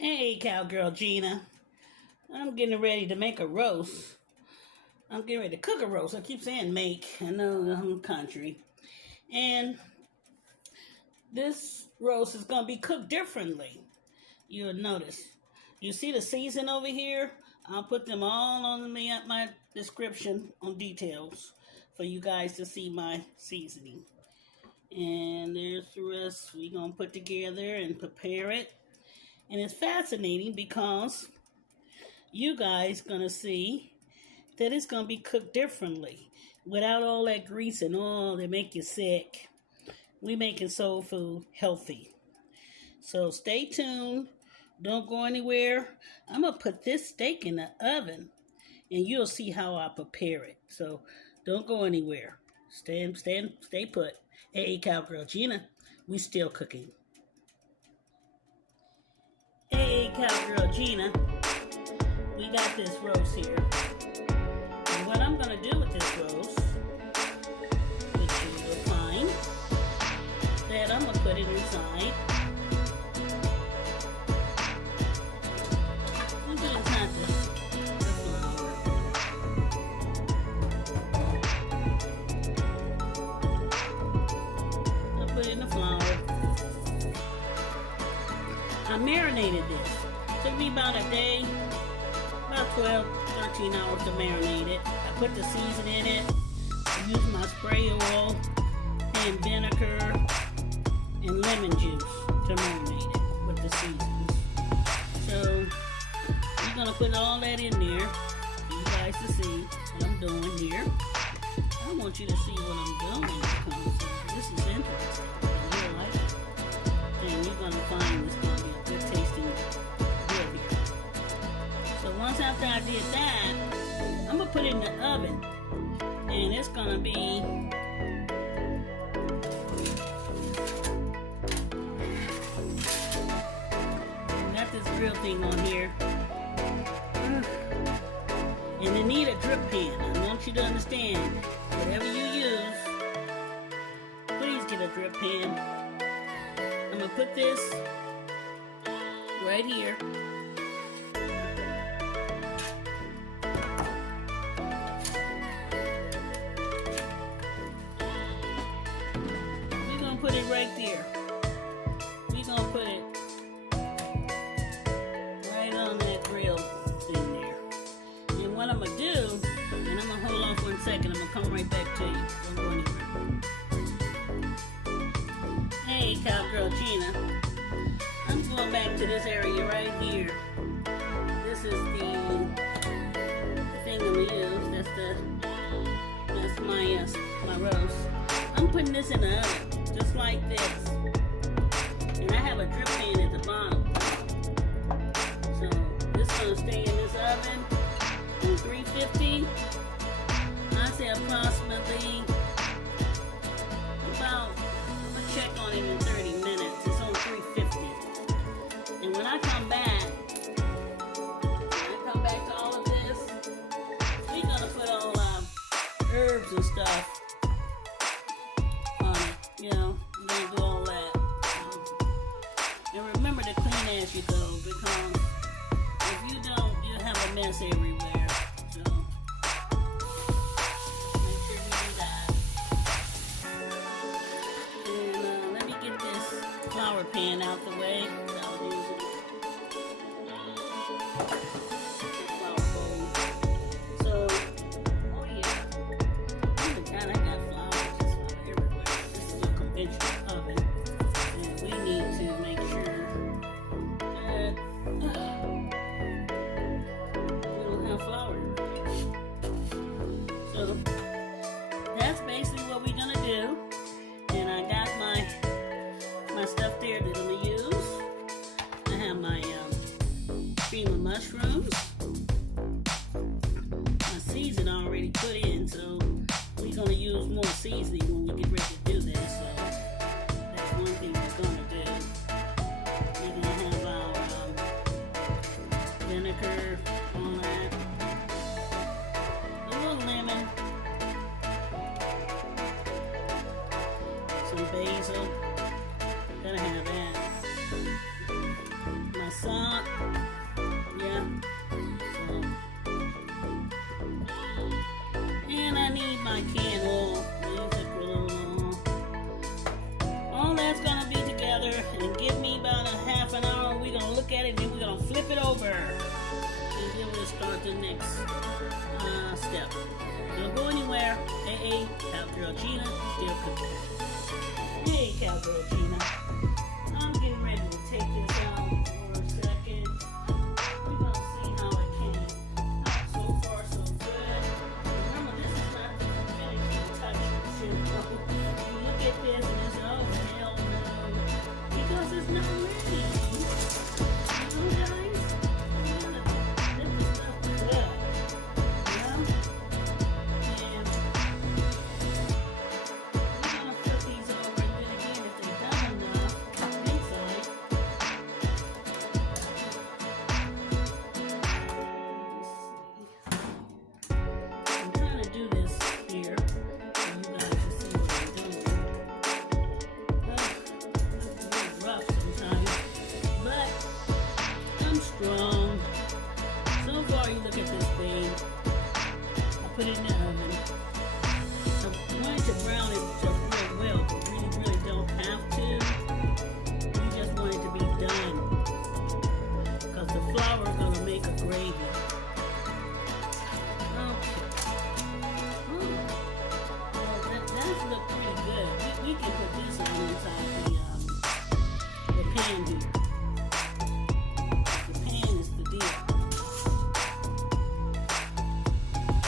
Hey, Cowgirl Gina. I'm getting ready to make a roast. I'm getting ready to cook a roast. I keep saying make. I know I'm country. And this roast is going to be cooked differently. You'll notice. You see the season over here? I'll put them all on my description on details for you guys to see my seasoning. And there's the rest we're going to put together and prepare it. And it's fascinating because you guys going to see that it's going to be cooked differently without all that grease and all that make you sick. We making soul food healthy. So stay tuned. Don't go anywhere. I'm going to put this steak in the oven and you'll see how I prepare it. So don't go anywhere. Stay put. Hey, Cowgirl Gina, we still cooking. Hey, Cowgirl Gina, we got this roast here. And what I'm going to do with this roast, which you will find, that I'm going to put it inside. I'm put it inside the flour. I'll put it in the flour. I marinated this. Took me about a day, about 12, 13 hours to marinate it. I put the season in it. I used my spray oil and vinegar and lemon juice to marinate it with the seasons. So we're gonna put all that in there for you guys to see what I'm doing here. I want you to see what I'm doing because this is interesting. You'll like it. And you're gonna find this gonna be a good tasting deal here. So once after I did that, I'm gonna put it in the oven, and it's gonna be got this grill thing on here, and they need a drip pan. I want you to understand, whatever you use, please get a drip pan. I'm gonna put this right here. We're gonna put it right there. We're gonna put it right on that grill thing there. And what I'm gonna do, and I'm gonna hold on for a second, I'm gonna come right back to you. Don't go anywhere. Hey, Cowgirl Gina, I'm going back to this area right here. This is the thing that we use. That's my roast. I'm putting this in the oven, just like this. And I have a drip pan at the bottom. So this is gonna stay in this oven on 350. I say approximately about. Check on it in 30 minutes. It's on 350. And when I come back to all of this, we're gonna put all herbs and stuff on it. You know, we're gonna do all that. And remember to clean as you go, because if you don't, you'll have a mess everywhere. So make sure you do that. Flour pan out the way. So, oh yeah. Oh my God, I got flour just about everywhere. This is a conventional oven, and we need to make sure that we don't have flour. So that's basically what we're gonna do. And I got my stuff there that I'm gonna use. I have my cream of mushrooms. My season already put in, so we're gonna use more seasoning when we get ready to do this. So that's one thing we're gonna do. We're gonna have our vinegar, all that, a little lemon, some basil. Gotta have that. My salt. over. And then we'll start the next step. Don't go anywhere. Hey, Cowgirl Gina, still cooking. Hey, Cowgirl Gina. I'm getting ready to take this out for a second. We're going to see how it came out. So far, so good. Remember, this is not the finishing touches. You look at this and it's, oh, hell no. Because it's not ready. You know, guys? This stuff good. Yeah? And we're going to flip these over, and then again, if they're done enough, inside. I'm trying to do this here so you guys can see what I'm doing. It's a little rough sometimes, but I'm strong. So far, you look at this thing. I put it in the oven. I wanted to brown it just real well, but really don't have to. You just want it to be done because the flour is going to make a gravy. Okay. Well, that does look pretty good. We can put this on inside the pan here. The pan is the deal.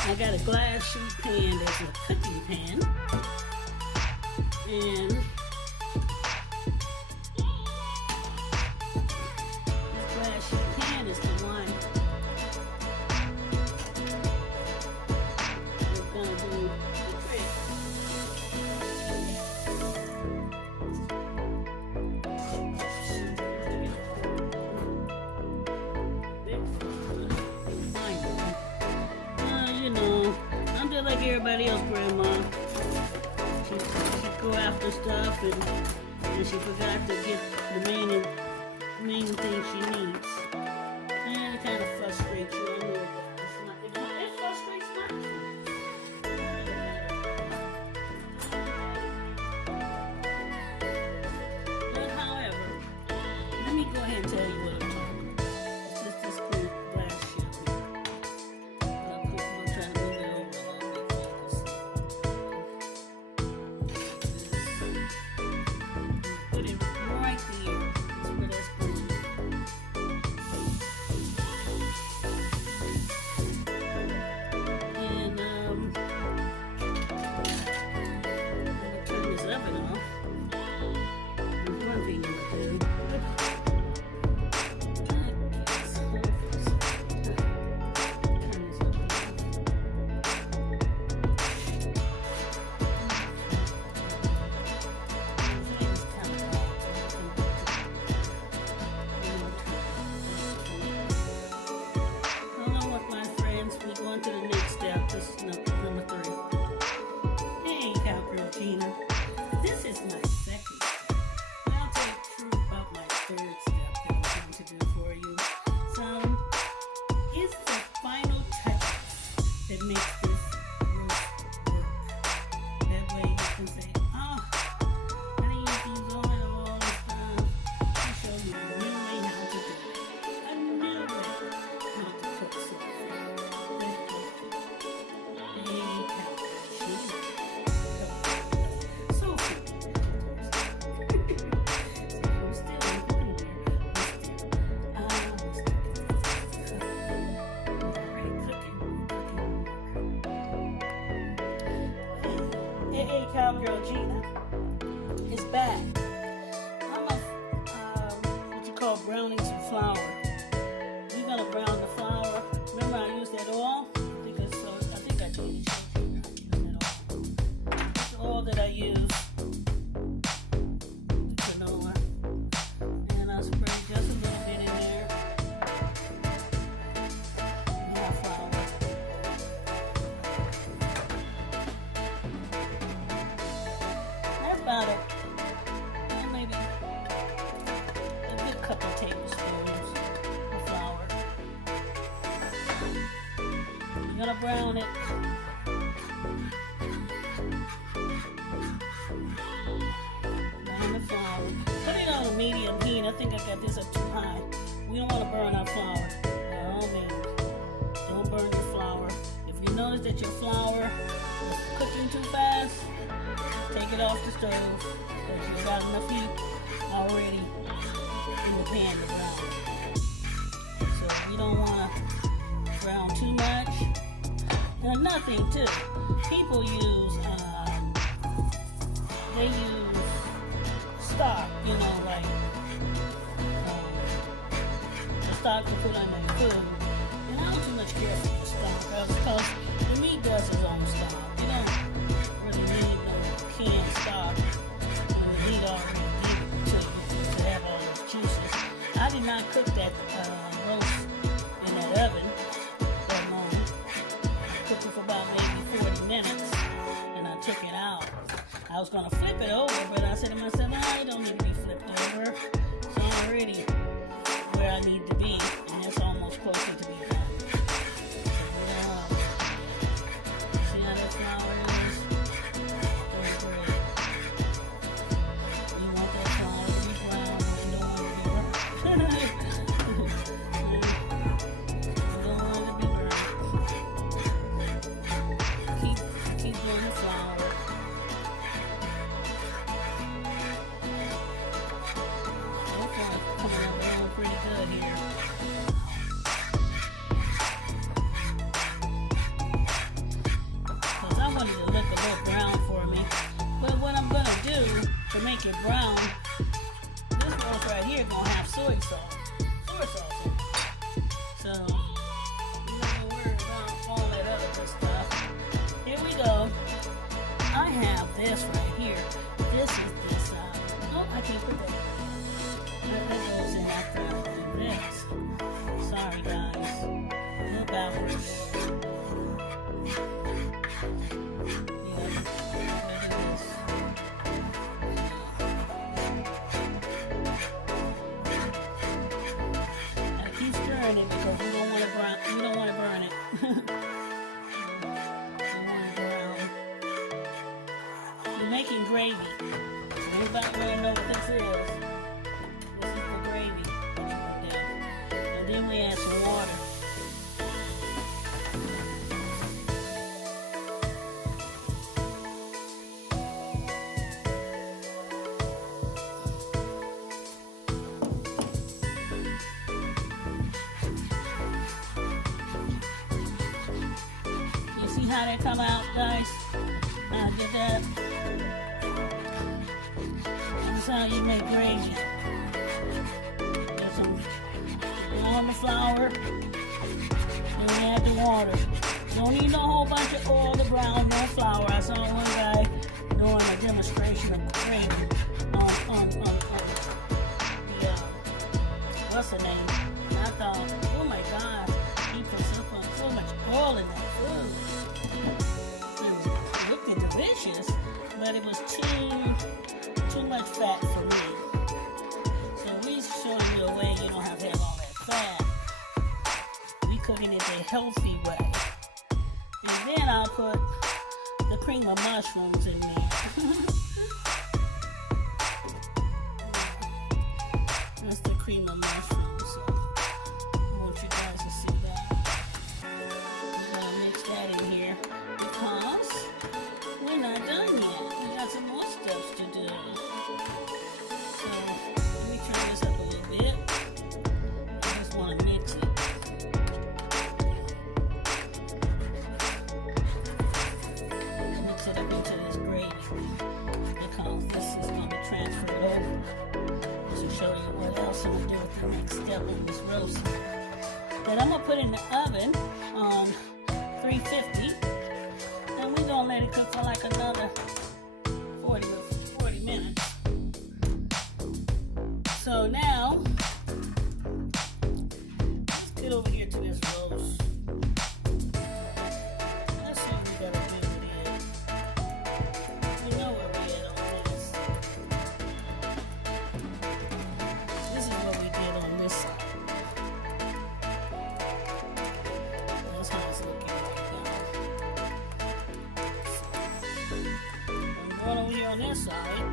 I got a glass sheet pan that's a cooking pan. And this glass sheet pan is the one that's gonna do the trick. You know, I'm just like everybody else, Grandma. She go after stuff and she forgot to get the main thing she needs. And it kind of frustrates you. I know it does. It frustrates my kids. But however, let me go ahead and tell you what I'm talking about. It's just this cool glass shell here. I'm trying to move it over a little bit focus. Put it right there. That's where that's going. And I'm gonna turn this oven off. There's one thing I'm gonna do. We're going to the next step. This is number 3. Hey, Cowgirl Gina. This is my second step. I'll tell you the truth about my third step that I'm going to do for you. So, it's the final touches that makes this roast work. That way you can say, oh, I didn't use these oil and all this stuff. I'll show you a new way how to do it. A new way how to cook something. Hey, Cowgirl Gina is back. I'm what you call browning some flour. We're gonna brown the flour. Remember, I used that oil because I think I told you that oil. That's all that I use. The canola, and I spray just a little bit in there. More flour. About it, maybe a good couple of tablespoons of flour. You're gonna brown it. Brown the flour. Put it on a medium heat. I think I got this up too high. We don't want to burn our flour. By all means, don't burn your flour. If you notice that your flour is cooking too fast, take it off the stove because you've got enough heat already in the pan to brown. So you don't want to brown too much. Now, nothing too. People use they use stock, you know, like the stock to put on their food. And I don't too much care for the stock because the meat does its own stock. You don't really need no canned stock when the meat already did it to have all those juices. I did not cook that roast in that oven that long. I cooked it for about maybe 40 minutes and I took it out. I was going to flip it over, but I said to myself, I don't need to be flipped over. It's already where I need to be, and it's almost closer to being done. See how that flour is? That's great. You want that flour to be brown, but you don't want it to be brown. You don't want it to be brown. Keep doing the flour. Pretty good here. Because I wanted to look a little brown for me. But what I'm going to do to make it brown, this roast right here going to have soy sauce. Soy sauce in it. So, I'm not going to worry about all that other good stuff. Here we go. I have this right here. This is this, oh, I can't put that. That goes in after I do this. Sorry guys. A little backwards. Gotta keep stirring it because we don't want to burn it. We don't want it brown. We're making gravy. Everybody really know what this is. This is the gravy. And then we add some water. You see how they come out, guys? I did that. That's how you make gravy. Get some normal flour, and we add the water. Don't need no whole bunch of oil to brown, no flour. I saw one guy doing a demonstration of gravy on the, what's the name? And I thought, oh my God, he put so much oil in that food. It looked delicious, but it was too much fat for me. So we showing you a way you don't have to have all that fat. We cooking it the healthy way. And then I'll put the cream of mushrooms in there. That's the cream of mushrooms. So I want you guys to see that. I'm gonna mix that in here because we're not done yet. We got some more steps to do. So let me turn this up a little bit. I just want to mix it. Mix it up into this gravy because this is going to be transferred over. This will show you what else I'm going to do with the next step on this roast. Then I'm going to put it in the oven on 350. And we're going to let it cook for like another 40 minutes. So now, let's get over here to this roast. Let's see what we gotta do with it. We know where we at on this. This is what we did on this side. That's how it's looking right now. I'm going over here on this side.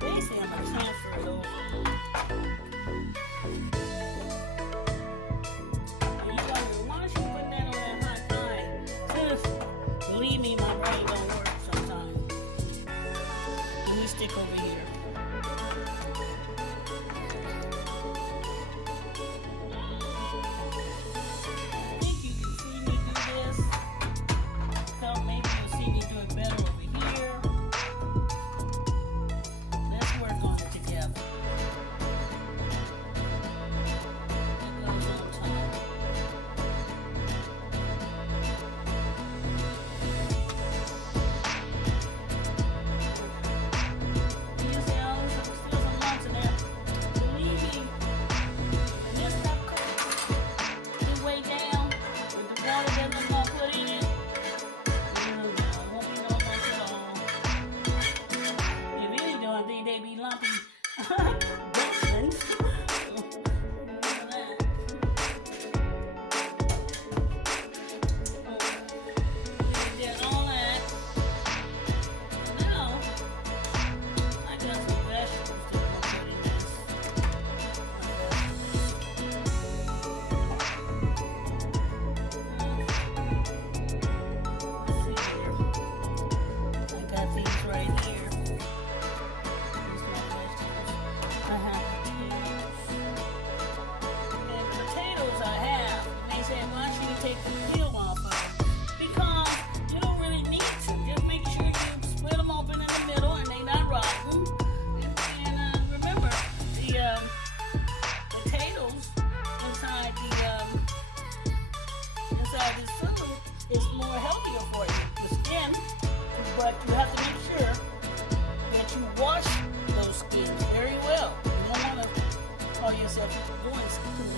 Basically, I'm going to transfer it over. But you have to make sure that you wash those skins very well. You don't want to call yourself doing something.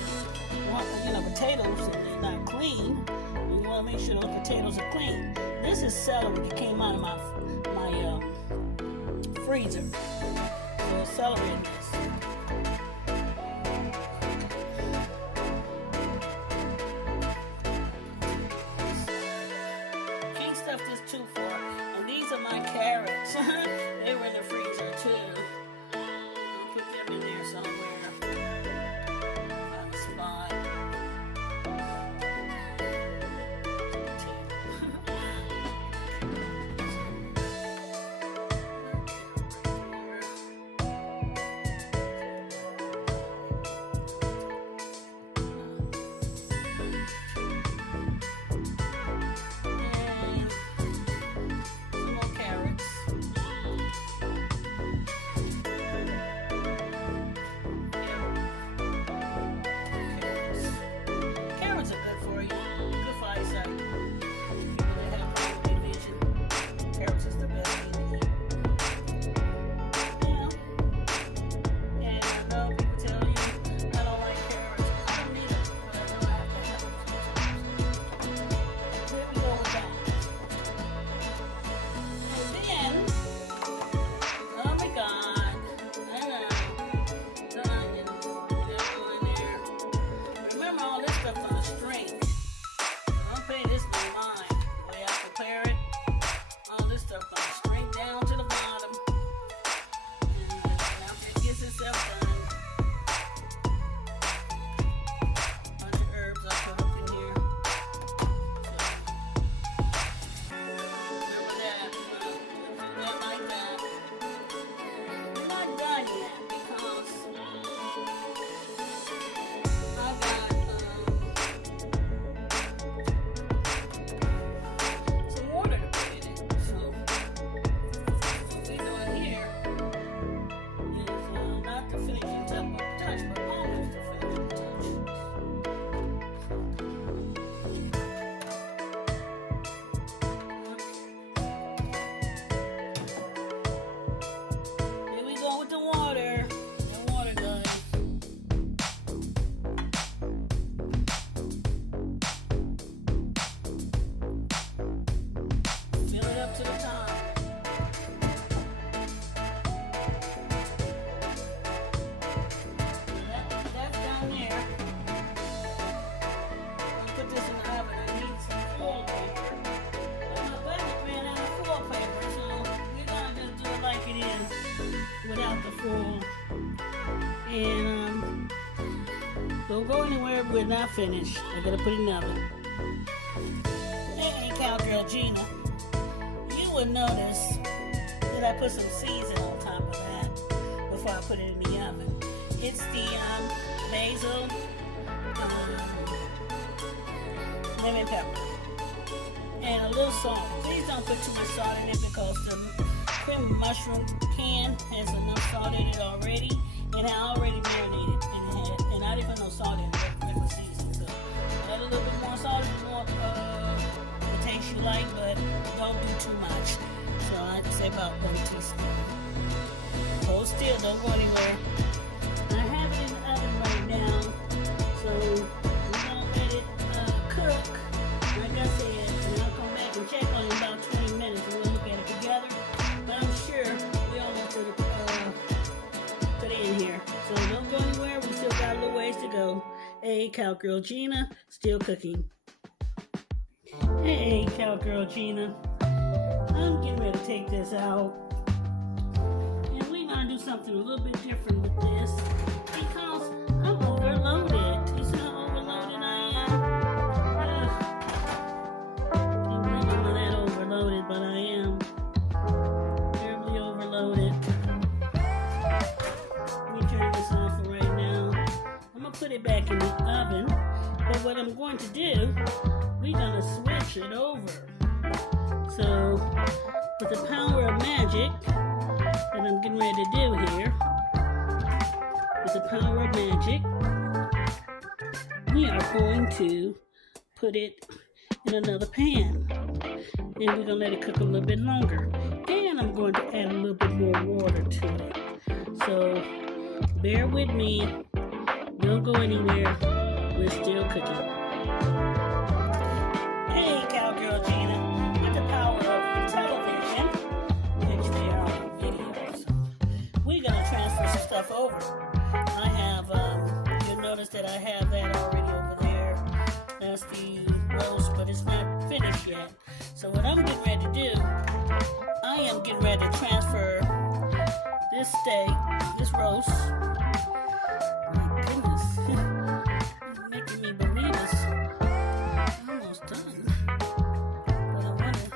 You want, potatoes and they're not clean. You want to make sure those potatoes are clean. This is celery that came out of my freezer. So there's celery in this. Can't stuff this too far. And these are my carrots. They were in the freezer too. I'll put them in there somewhere. Find a spot. And don't go anywhere if we're not finished. I gotta put it in the oven. Hey, Cowgirl Gina, you would notice that I put some seasoning on top of that before I put it in the oven. It's the basil, lemon pepper, and a little salt. Please don't put too much salt in it because the cream mushroom can has enough salt in it already, and I already marinated and I didn't put no salt in it for seasoning. So add a little bit more salt if you want the taste you like, but don't do too much. So I say about 1 teaspoon. Hold still, don't go anywhere. I have it in the oven right now, so we're gonna let it cook. Like I said, and I'll come back and check on it in about 20 minutes and we'll look at it together. But I'm sure we almost to the end here. So don't go anywhere, we still got a little ways to go. Hey, Cowgirl Gina, still cooking. Hey, Cowgirl Gina, I'm getting ready to take this out. And we're gonna do something a little bit different with this because I'm overloaded. You see how overloaded I am? I'm really not that overloaded, but I am terribly overloaded. Let me turn this off for right now. I'm gonna put it back in the oven, but what I'm going to do, we're gonna switch it over. So with the power of magic that I'm getting ready to do here, with the power of magic, we are going to put it in another pan. And we're going to let it cook a little bit longer. And I'm going to add a little bit more water to it. So bear with me. Don't go anywhere. We're still cooking. Hey, Cowgirl Gina, with the power of television, which they are videos, we're going to transfer some stuff over. I have, you'll notice that I have that already over there. That's the roast, but it's not finished yet. So what I'm getting ready to do, I am getting ready to transfer this steak, this roast. My goodness, it's making me believe it's almost done. But I wonder,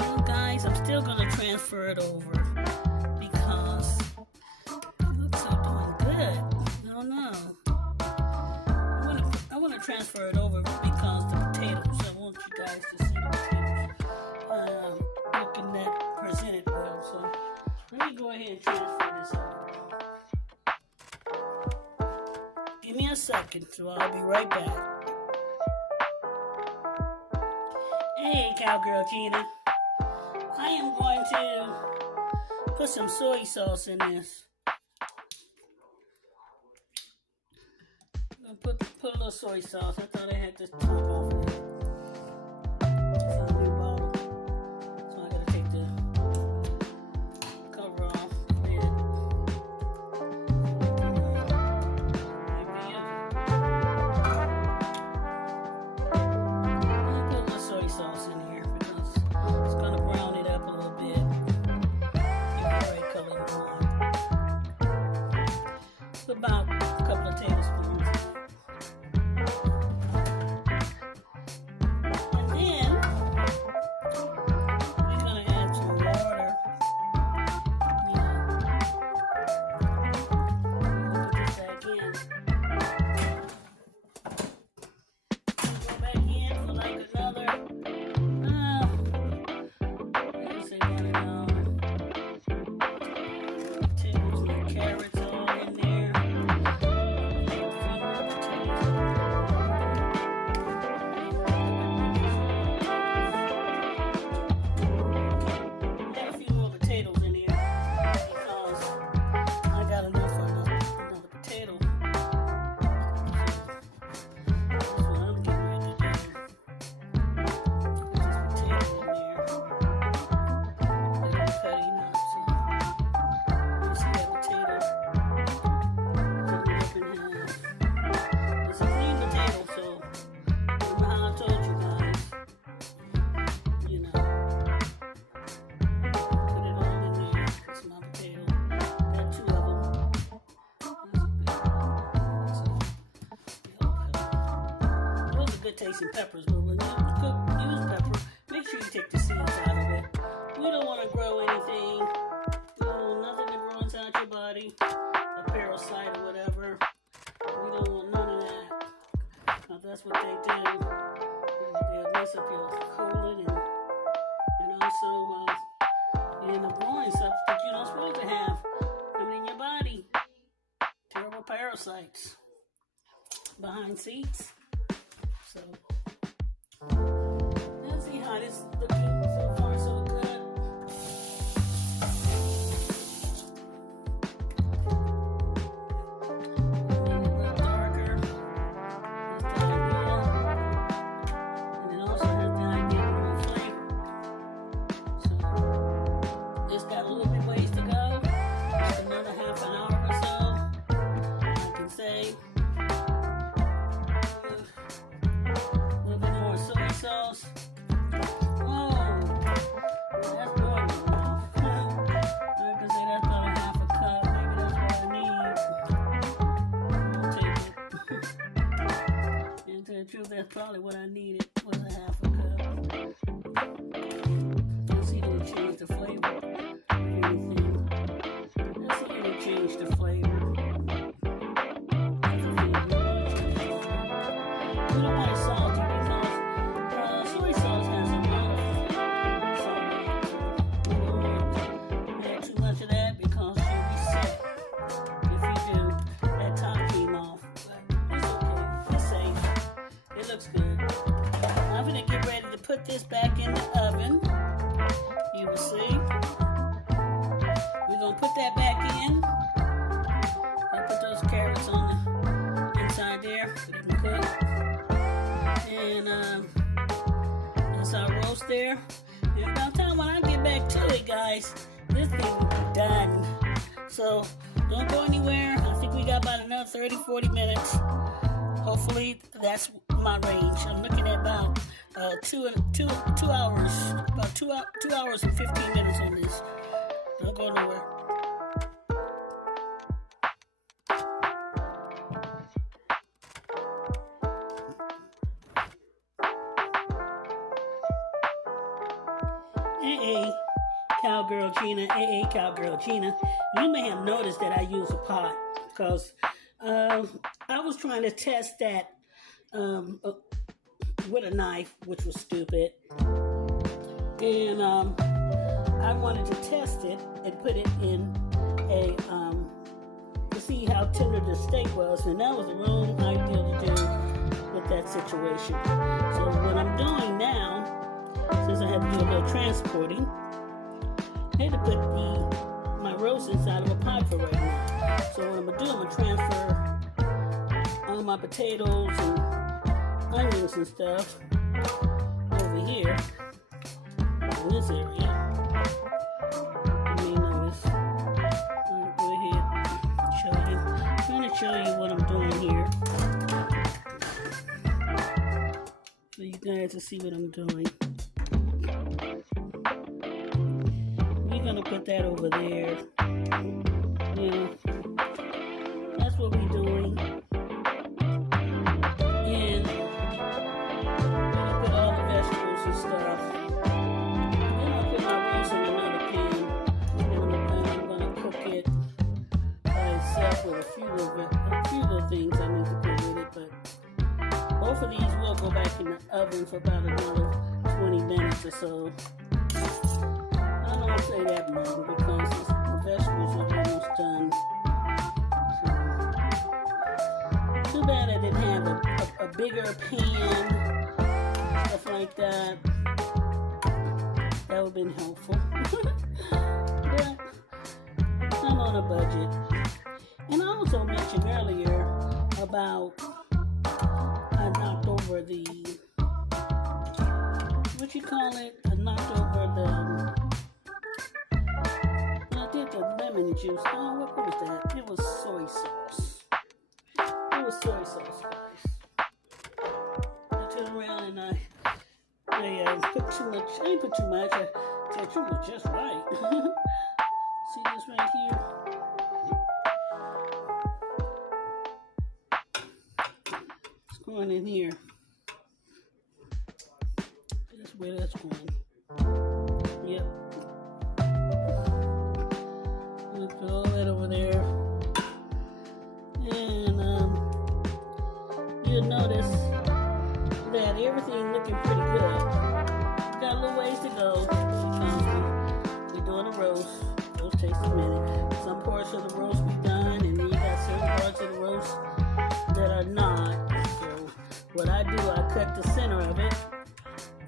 well, guys, I'm still going to transfer it over because it looks so darn good. No. I want to transfer it over because the potatoes. I want you guys to see the potatoes looking that presented well. So let me go ahead and transfer this over. Give me a second, so I'll be right back. Hey, Cowgirl Gina. I am going to put some soy sauce in this. I'm going to put a little soy sauce. I thought I had this top off of it. It's a new bottle. So I got to take the cover off the lid. I'm going to put a little soy sauce in here because it's going to brown it up a little bit. Give it the right color you want. Put about a couple of tablespoons. Good tasting peppers, but when you use pepper, make sure you take the seeds out of it. We don't want to grow anything, nothing that grows inside your body, a parasite or whatever. We don't want none of that. Now that's what they do. They'll mess up your colon and also end up growing stuff that you're not supposed to have coming in your body. Terrible parasites behind seeds. So, let's see how this is looking so far, so good. Maybe a little darker. That's the idea. And it also has the idea of more flavor. So, it's got a little bit ways to go. Just another half an hour or so, I can say. Sauce. Oh, that's more than enough. I can say that's about a half a cup. Maybe that's what I need. I'll take it. And to the truth, that's probably what I needed, was a half a cup. Let's see if it changed the flavor. Anything. Let's see if it changed the flavor. We don't want it salty. Soy sauce has a lot of salt in it, so you don't want to add too much of that because you'll be sick if you do. That top came off, but it's okay. It's safe. put this back in the oven. You will see. We're going to put that back in. I'll put those carrots on the inside there so they can cook. And that's our roast there. And by the time when I get back to it, guys, this thing will be done. So don't go anywhere. I think we got about another 30-40 minutes. Hopefully that's my range. I'm looking at about 2 hours, about 2 hours and 15 minutes on this. Don't go nowhere. Hey, Cowgirl Gina. Hey, Cowgirl Gina. You may have noticed that I use a pot because I was trying to test that with a knife, which was stupid. And I wanted to test it and put it in a to see how tender the steak was, and that was the wrong idea to do with that situation. So what I'm doing now, since I have to do a little transporting, I had to put my roast inside of a pot for right now. So what I'm gonna do, I'm gonna transfer all my potatoes and onions and stuff over here in this area. You may notice. I'll go ahead and show you. I'm trying to show you what I'm doing here, so you guys will see what I'm doing. We're gonna put that over there. Yeah, that's what we're doing. And I'm gonna put all the vegetables and stuff. Then I'll put my roast in another pan. And I'm gonna cook it by itself with a few little things I need to put with it. But both of these will go back in the oven for about another 20 minutes or so. I don't want to say that long because the vegetables are almost done. So, too bad I didn't have a bigger pan, stuff like that. That would have been helpful. But I'm on a budget. And I also mentioned earlier about I knocked over the, what you call it? I knocked over the, I did the lemon juice. Oh, what was that? It was soy sauce. It was soy sauce, guys. I turned around and I put too much. I didn't put too much. I said it was just right. See this right here? It's going in here. That's where that's going. Yep. Put all that over there, and you'll notice that everything looking pretty good. We've got a little ways to go because we're doing a roast. Roast takes a minute. Some parts of the roast be done, and then you got certain parts of the roast that are not. So what I do, I cut the center of it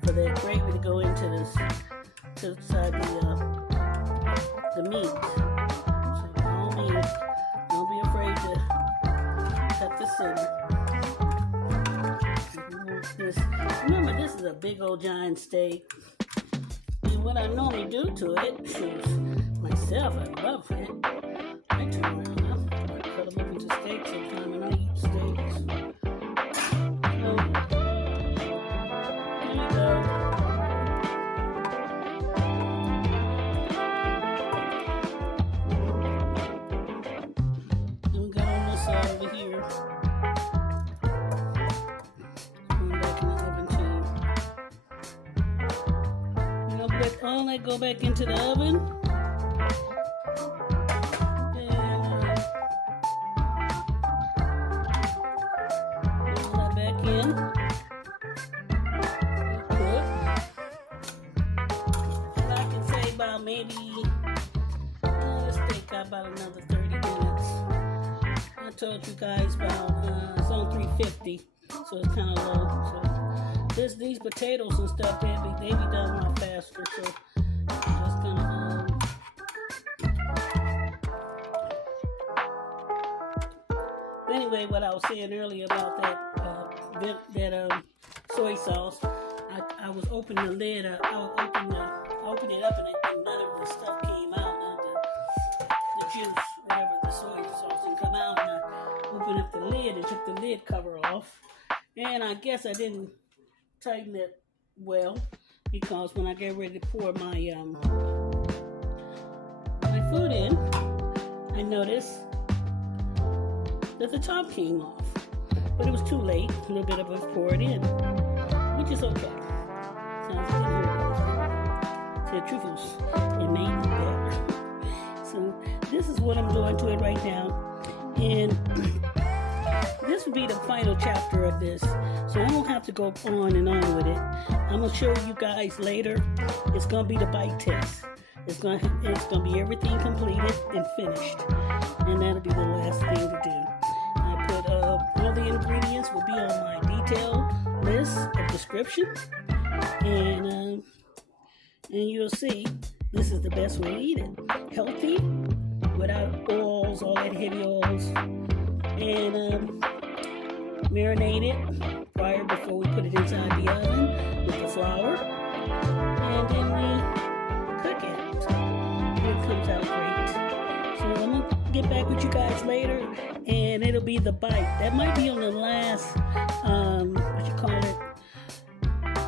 for that gravy to go into this, to inside the meat. Don't be afraid to cut the center. Remember, this is a big old giant steak. And what I normally do to it, myself, I love it. I turn around, I cut them up into steaks sometimes, and I eat steaks. So, there you go. Over here. Going back in the oven too. You know, let all that go back into the oven. And roll that back in. Cook. And I can say about maybe let's take about another 30 minutes. I told you guys about it's on 350, so it's kind of low. So these potatoes and stuff, they be done a lot faster. So I'm just gonna anyway, what I was saying earlier about that soy sauce, I was opening the lid. I opened it up, and none of the stuff came out. None of the juice, whatever the soy sauce didn't come out. And I opened up the lid and took the lid cover off. And I guess I didn't tighten it well, because when I get ready to pour my food in, I noticed that the top came off. But it was too late. A little bit of it poured in, which is okay. Sounds good. The truth is, it made it better. So this is what I'm doing to it right now, and this will be the final chapter of this. So I won't have to go on and on with it. I'm gonna show you guys later. It's gonna be the bite test. It's gonna be everything completed and finished, and that'll be the last thing to do. All the ingredients will be on my detailed list of description, and you'll see this is the best way to eat it. Healthy, without oils, all that heavy oils, and marinate it prior before we put it inside the oven with the flour, and then we cook it. So it comes out great. So I'm gonna get back with you guys later, and it'll be the bite. That might be on the last,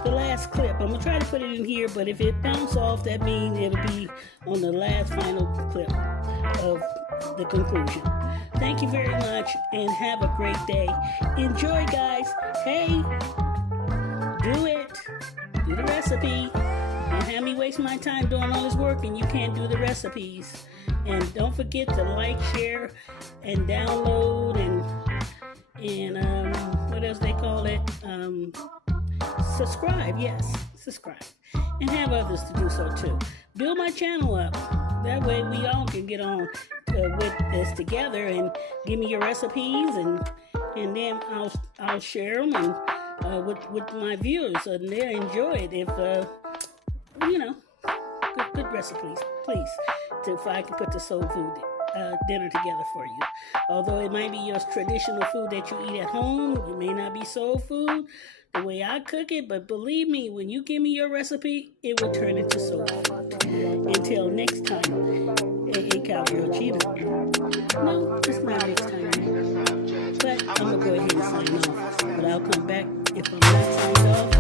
the last clip. I'm gonna try to put it in here, but if it bounces off, that means it'll be on the last final clip of the conclusion. Thank you very much, and have a great day. Enjoy, guys. Hey, do it. Do the recipe. Don't have me waste my time doing all this work and you can't do the recipes. And don't forget to like, share, and download, and what else they call it? Subscribe. Yes, subscribe, and have others to do so too. Build my channel up. That way we all can get on with this together, and give me your recipes, and then I'll share them and with my viewers, and they'll enjoy it. If good recipes, please. If I can put the soul food dinner together for you. Although it might be your traditional food that you eat at home, it may not be soul food the way I cook it, but believe me, when you give me your recipe, it will turn into soul food. Until next time, hey Cowgirl, Gina. No, it's not next time. But I'm going to go ahead and sign off. But I'll come back if I'm not signed off.